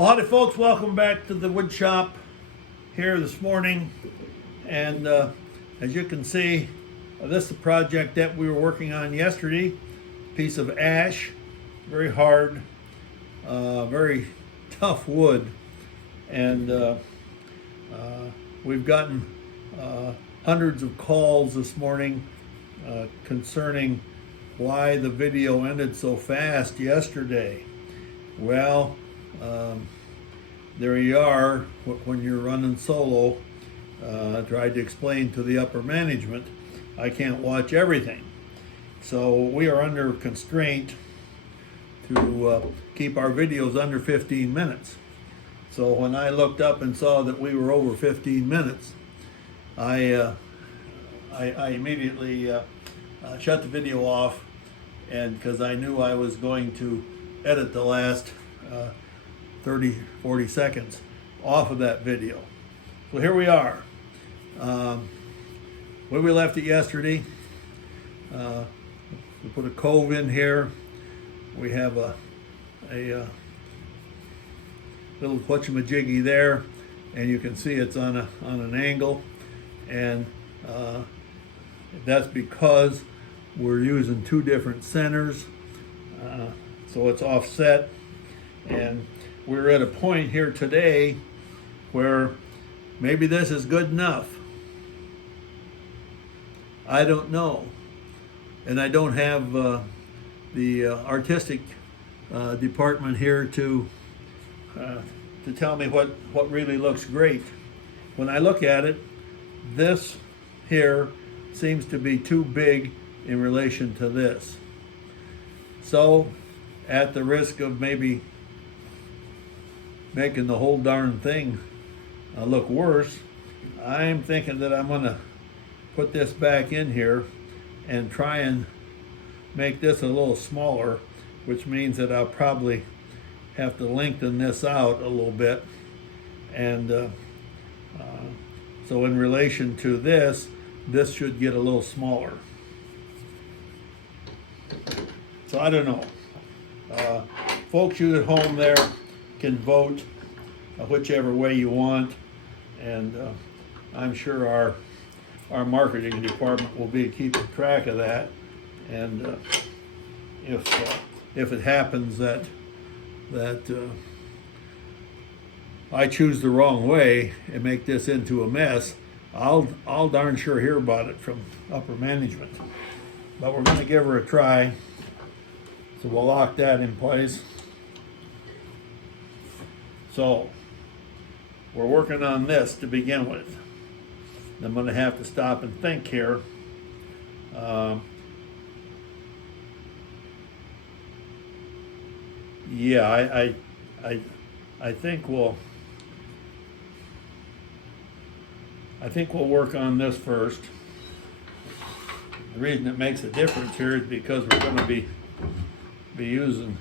Well, howdy folks, welcome back to the wood shop here this morning. And as you can see, this is the project that we were working on yesterday. Piece of ash, very hard, very tough wood. And we've gotten hundreds of calls this morning concerning why the video ended so fast yesterday. Well, there you are when you're running solo. I tried to explain to the upper management I can't watch everything. So we are under constraint to keep our videos under 15 minutes. So when I looked up and saw that we were over 15 minutes, I immediately shut the video off, and because I knew I was going to edit the last 30-40 seconds off of that video. So here we are. Where we left it yesterday, we put a cove in here. We have a little whatchamajiggy there, and you can see it's on an angle, and that's because we're using two different centers, so it's offset. And we're at a point here today where maybe this is good enough. I don't know, and I don't have the artistic department here to tell me what really looks great. When I look at it, this here seems to be too big in relation to this. So, at the risk of maybe making the whole darn thing look worse, I'm thinking that I'm going to put this back in here and try and make this a little smaller, which means that I'll probably have to lengthen this out a little bit. And so in relation to this should get a little smaller. So I don't know. Folks, you at home there can vote whichever way you want, and I'm sure our marketing department will be keeping track of that. And if it happens that I choose the wrong way and make this into a mess, I'll darn sure hear about it from upper management. But we're going to give her a try. So we'll lock that in place. So we're working on this to begin with. I'm going to have to stop and think here. Yeah, I think we'll work on this first. The reason it makes a difference here is because we're going to be using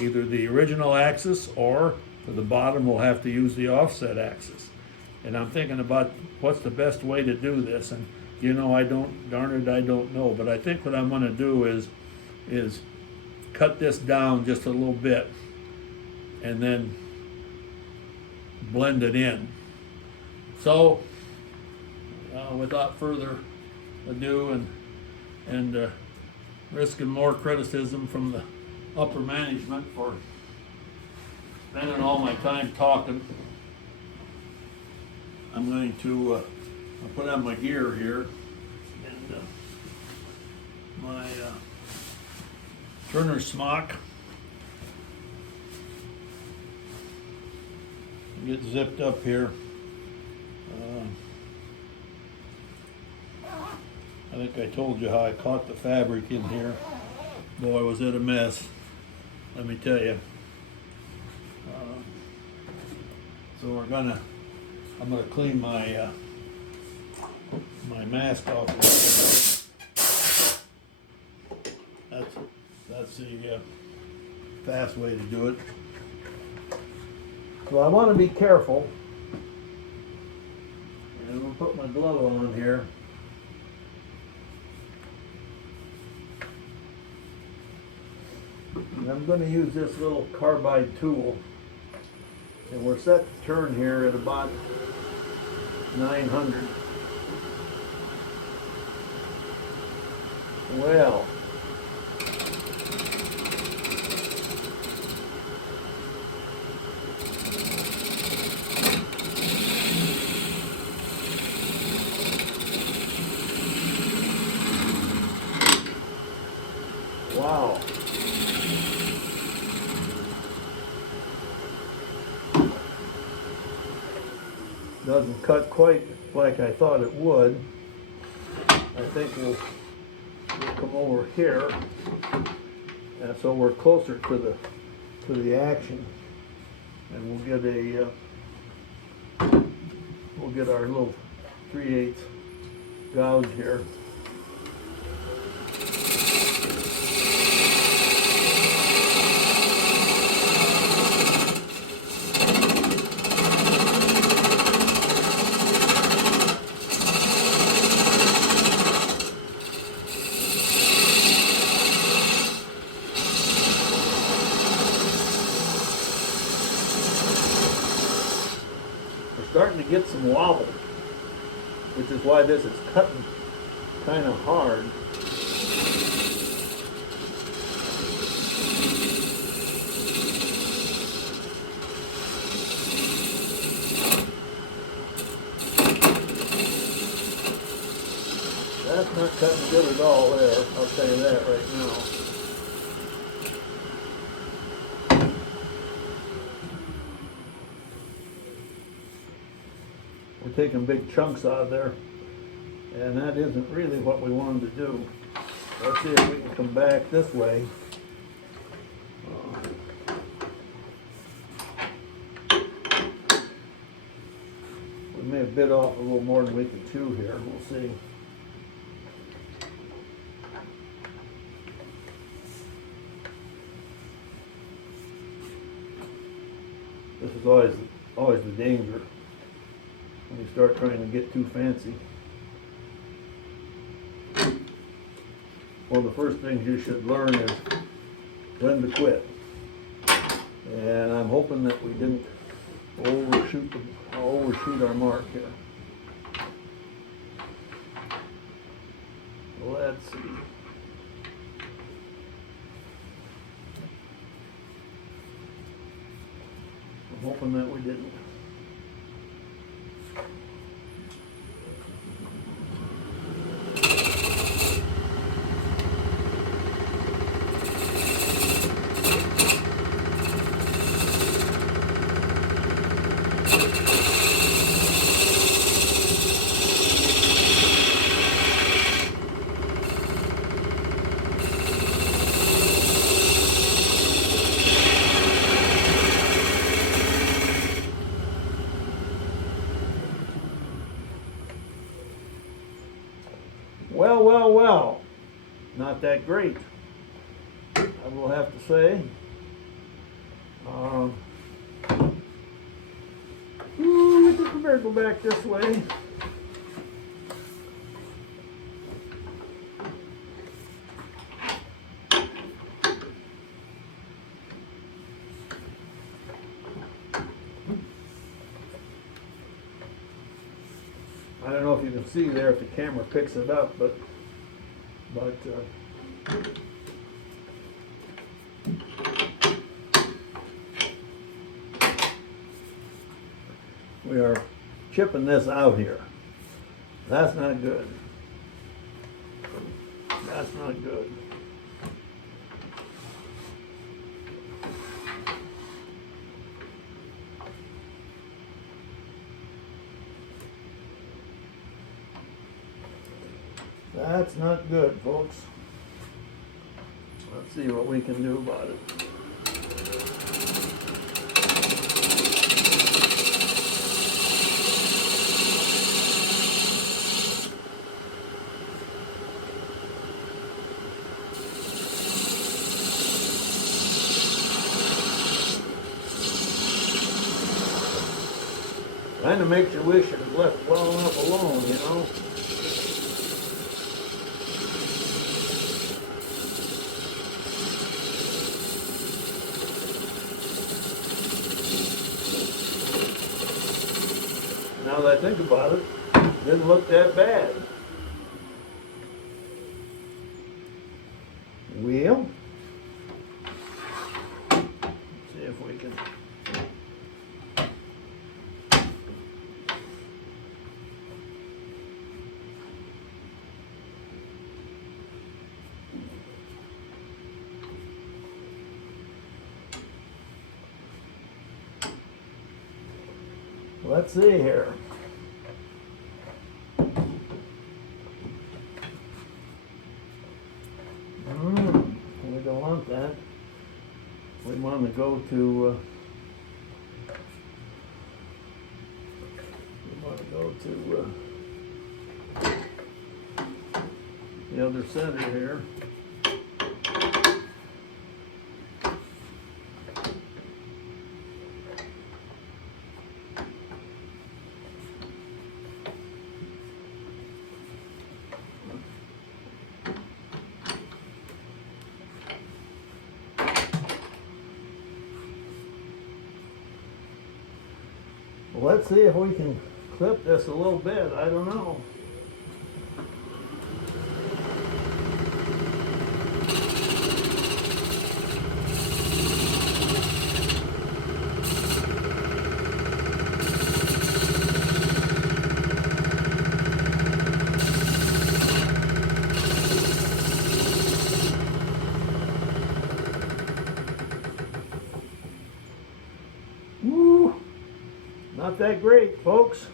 either the original axis, or for the bottom we'll have to use the offset axis. And I'm thinking about what's the best way to do this, and I don't know, but I think what I'm going to do is cut this down just a little bit and then blend it in. So without further ado, and risking more criticism from the upper management for spending all my time talking, I'm going to I'll put on my gear here and my Turner smock. Get zipped up here. I think I told you how I caught the fabric in here. Boy, was it a mess, let me tell you. So I'm gonna clean my my mask off. That's the fast way to do it. So I want to be careful, and I'm gonna put my glove on here. And I'm going to use this little carbide tool, and we're set to turn here at about 900. Well, wow. Doesn't cut quite like I thought it would. I think we'll come over here, and so we're closer to the action, and we'll get our little 3/8 gouge here. Starting to get some wobble, which is why this is cutting kind of hard. That's not cutting good at all there, I'll tell you that right now. We're taking big chunks out of there, and that isn't really what we wanted to do. Let's see if we can come back this way. We may have bit off a little more than we can chew here. We'll see. This is always the danger when you start trying to get too fancy. One of the first things you should learn is when to quit. And I'm hoping that we didn't overshoot our mark here. Let's see. I'm hoping that we didn't. Well, not that great, I will have to say. I think we better go back this way. I don't know if you can see there if the camera picks it up, but we are chipping this out here. That's not good. That's not good. That's not good, folks. Let's see what we can do about it. Kind of makes you wish it was left well enough alone, you know. Now that I think about it, didn't look that bad. Well, see if we can. Let's see here. We don't want that. We want to go to. The other center here. Well, let's see if we can clip this a little bit. I don't know. Woo! Not that great, folks.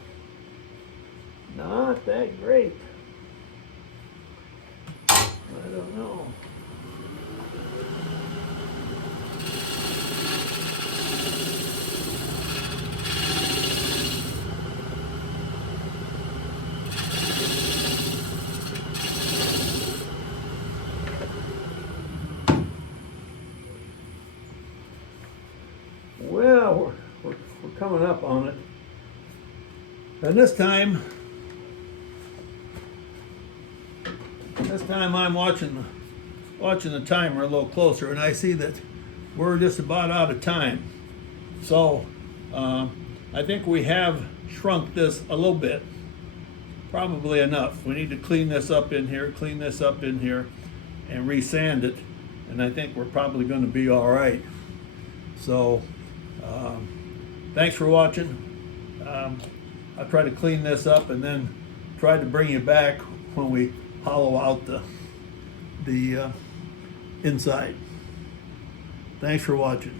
Not that great. I don't know. Well, we're coming up on it. And this time I'm watching the timer a little closer, and I see that we're just about out of time. So I think we have shrunk this a little bit, probably enough. We need to clean this up in here, and resand it, and I think we're probably going to be all right. So thanks for watching. I'll try to clean this up and then try to bring you back when we hollow out the inside. Thanks for watching.